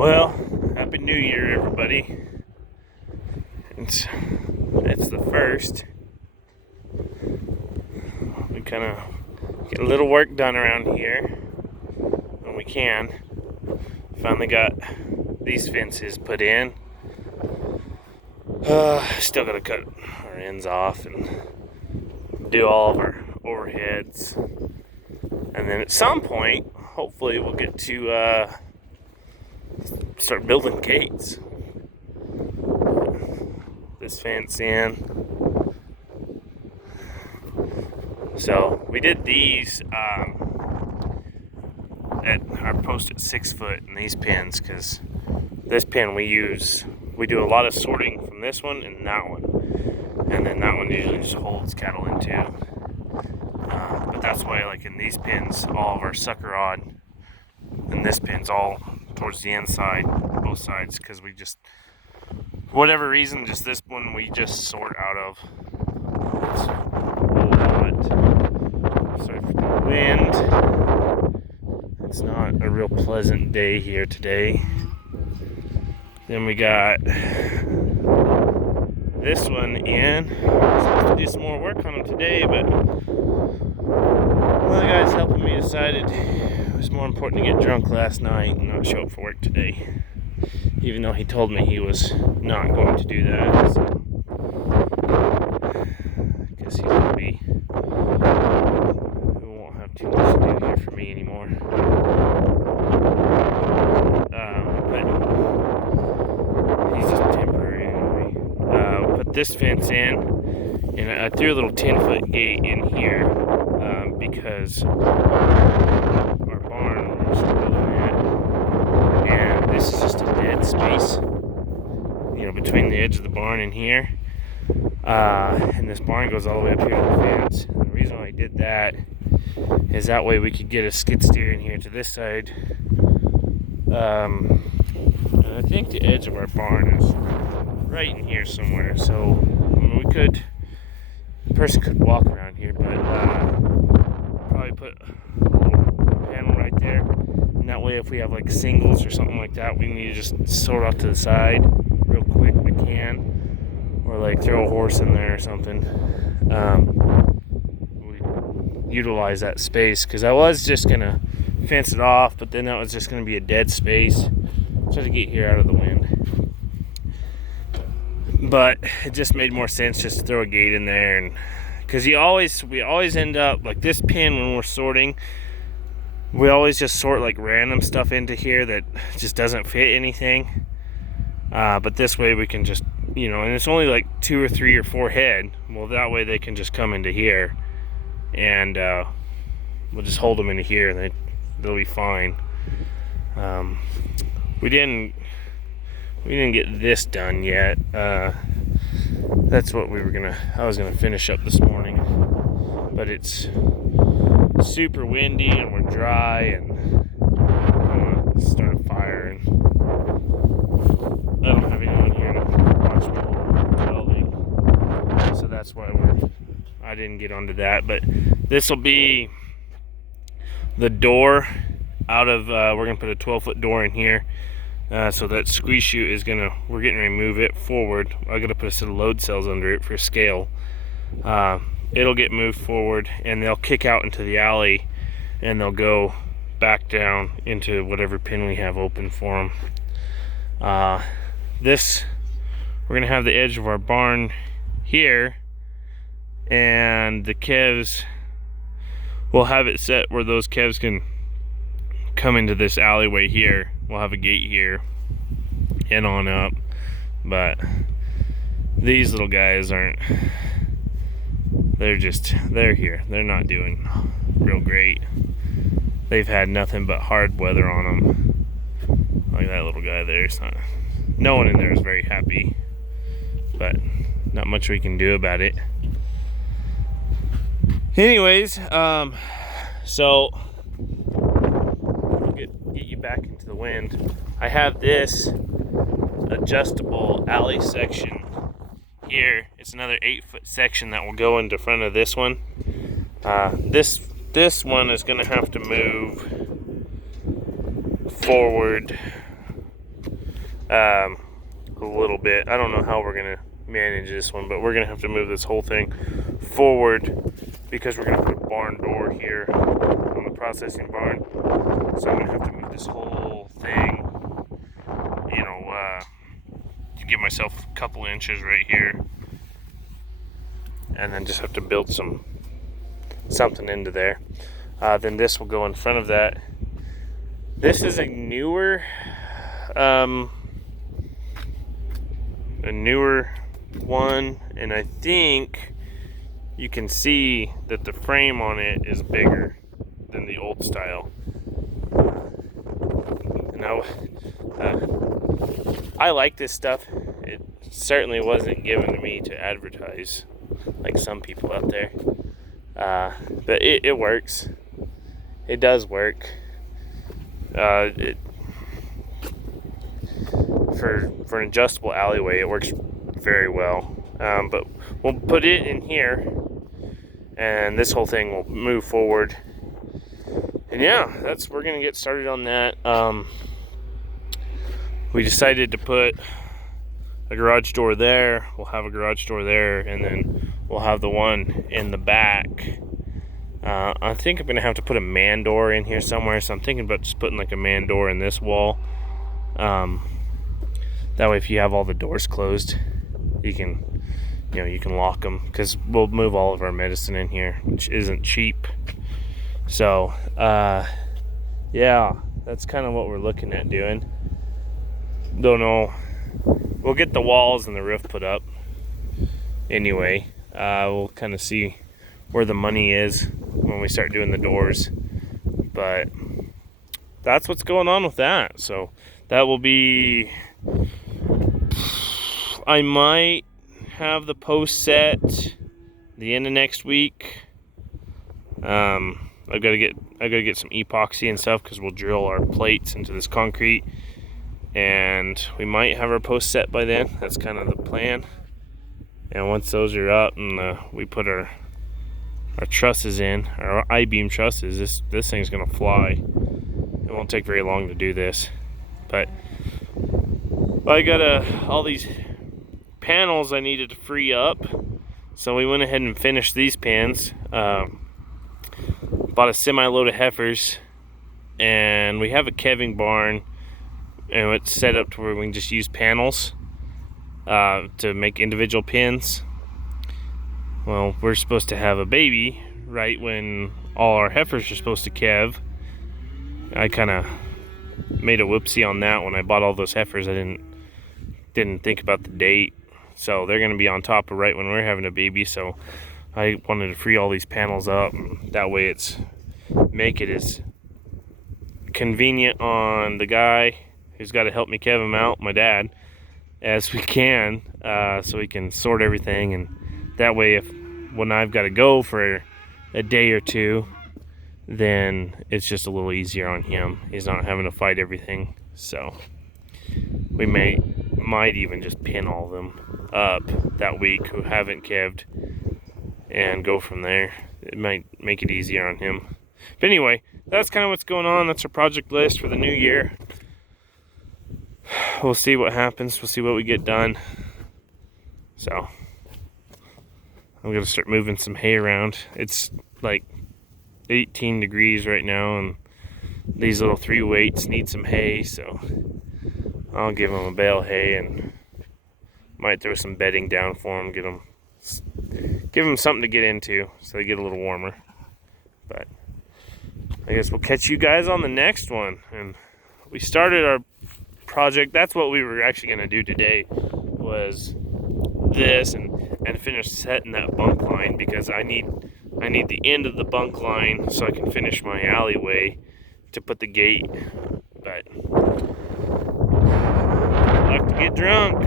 Well, Happy New Year, everybody. It's the first. We kind of get a little work done around here when we can. Finally got these fences put in. Still gotta cut our ends off and do all of our overheads. And then at some point, hopefully we'll get to start building gates. This fence in. So we did these at our post at 6 foot in these pins, because this pin we do a lot of sorting from this one and that one, and then that one usually just holds cattle into. But that's why, like in these pins, all of our sucker rod and this pin's all towards the inside, both sides, because we just, for whatever reason, just this one we just sort out of. It's sorry for the wind. It's not a real pleasant day here today. Then we got this one in. Supposed to do some more work on them today, but one of the guys helping me decided it was more important to get drunk last night and not show up for work today, even though he told me he was not going to do that. So I guess he won't have too much to do here for me anymore. But he's just temporary anyway. Put this fence in, and I threw a little 10-foot gate in here because our barn was building it, and this is just a dead space, between the edge of the barn and here. And this barn goes all the way up here to the fence. And the reason why I did that is that way we could get a skid steer in here to this side. And I think the edge of our barn is right in here somewhere. So the person could walk around here, but probably put a little panel right there. And that way, if we have like singles or something like that, we need to just sort off to the side real quick. We can. Or like throw a horse in there or something. We utilize that space, because I was just gonna fence it off, but then that was just gonna be a dead space. Try to get here out of the wind. But it just made more sense just to throw a gate in there, and because we always end up like this pin when we're sorting. We always just sort like random stuff into here that just doesn't fit anything. But this way we can just, and it's only like 2 or 3 or 4 head. Well, that way they can just come into here, and we'll just hold them into here, and they'll be fine. We didn't get this done yet. That's what I was gonna finish up this morning, but it's super windy and we're dry, and I'm gonna start a fire, and I don't have anyone here to watch me welding, so that's why I didn't get onto that. But this will be the door out of, we're gonna put a 12-foot door in here, so that squeeze chute we're getting ready to move it forward. I'm gonna put a set of load cells under it for scale. It'll get moved forward, and they'll kick out into the alley, and they'll go back down into whatever pin we have open for them. We're gonna have the edge of our barn here, and the calves, we'll have it set where those calves can come into this alleyway here. We'll have a gate here and on up, but these little guys they're here. They're not doing real great. They've had nothing but hard weather on them. Like that little guy there. No one in there is very happy, but not much we can do about it. Anyways, so get you back into the wind. I have this adjustable alley section here. It's another 8-foot section that will go into front of this one. This one is going to have to move forward a little bit. I don't know how we're gonna manage this one, but we're gonna have to move this whole thing forward because we're gonna put a barn door here on the processing barn. So I'm gonna have to move this whole thing, to give myself a couple inches right here, and then just have to build something into there. Then this will go in front of that. This is a newer one, and I think you can see that the frame on it is bigger than the old style. Now, I like this stuff. It certainly wasn't given to me to advertise like some people out there, but it works. It does work. For an adjustable alleyway, it works very well. But we'll put it in here, and this whole thing will move forward. And yeah, we're gonna get started on that. We decided to put a garage door there. We'll have a garage door there, and then we'll have the one in the back. I think I'm gonna have to put a man door in here somewhere, so I'm thinking about just putting like a man door in this wall. That way, if you have all the doors closed, you can lock them, because we'll move all of our medicine in here, which isn't cheap. So, yeah, that's kind of what we're looking at doing. Don't know. We'll get the walls and the roof put up anyway. We'll kind of see where the money is when we start doing the doors. But that's what's going on with that. So that will be... I might have the post set the end of next week. I've got to get some epoxy and stuff, because we'll drill our plates into this concrete, and we might have our post set by then. That's kind of the plan. And once those are up and we put our trusses in, our I-beam trusses, this thing's gonna fly. It won't take very long to do this, but I got all these panels I needed to free up, so we went ahead and finished these pans. Bought a semi-load of heifers, and we have a calving barn, and it's set up to where we can just use panels to make individual pins. Well, we're supposed to have a baby right when all our heifers are supposed to calve. I kind of made a whoopsie on that when I bought all those heifers. I didn't think about the date, so they're going to be on top of right when we're having a baby. So I wanted to free all these panels up, and that way make it as convenient on the guy who's got to help me calve them out, my dad, as we can, so we can sort everything. And that way, when I've got to go for a day or two, then it's just a little easier on him. He's not having to fight everything. So we might even just pin all of them up that week who haven't calved, and go from there. It might make it easier on him. But anyway, that's kind of what's going on. That's our project list for the new year. We'll see what happens. We'll see what we get done. So I'm gonna start moving some hay around. It's like 18 degrees right now, and these little 3-weights need some hay, so I'll give them a bale of hay and might throw some bedding down for them, give them something to get into so they get a little warmer. But I guess we'll catch you guys on the next one. And we started our project. That's what we were actually going to do today, was this and finish setting that bunk line, because I need the end of the bunk line so I can finish my alleyway to put the gate. But I like to get drunk.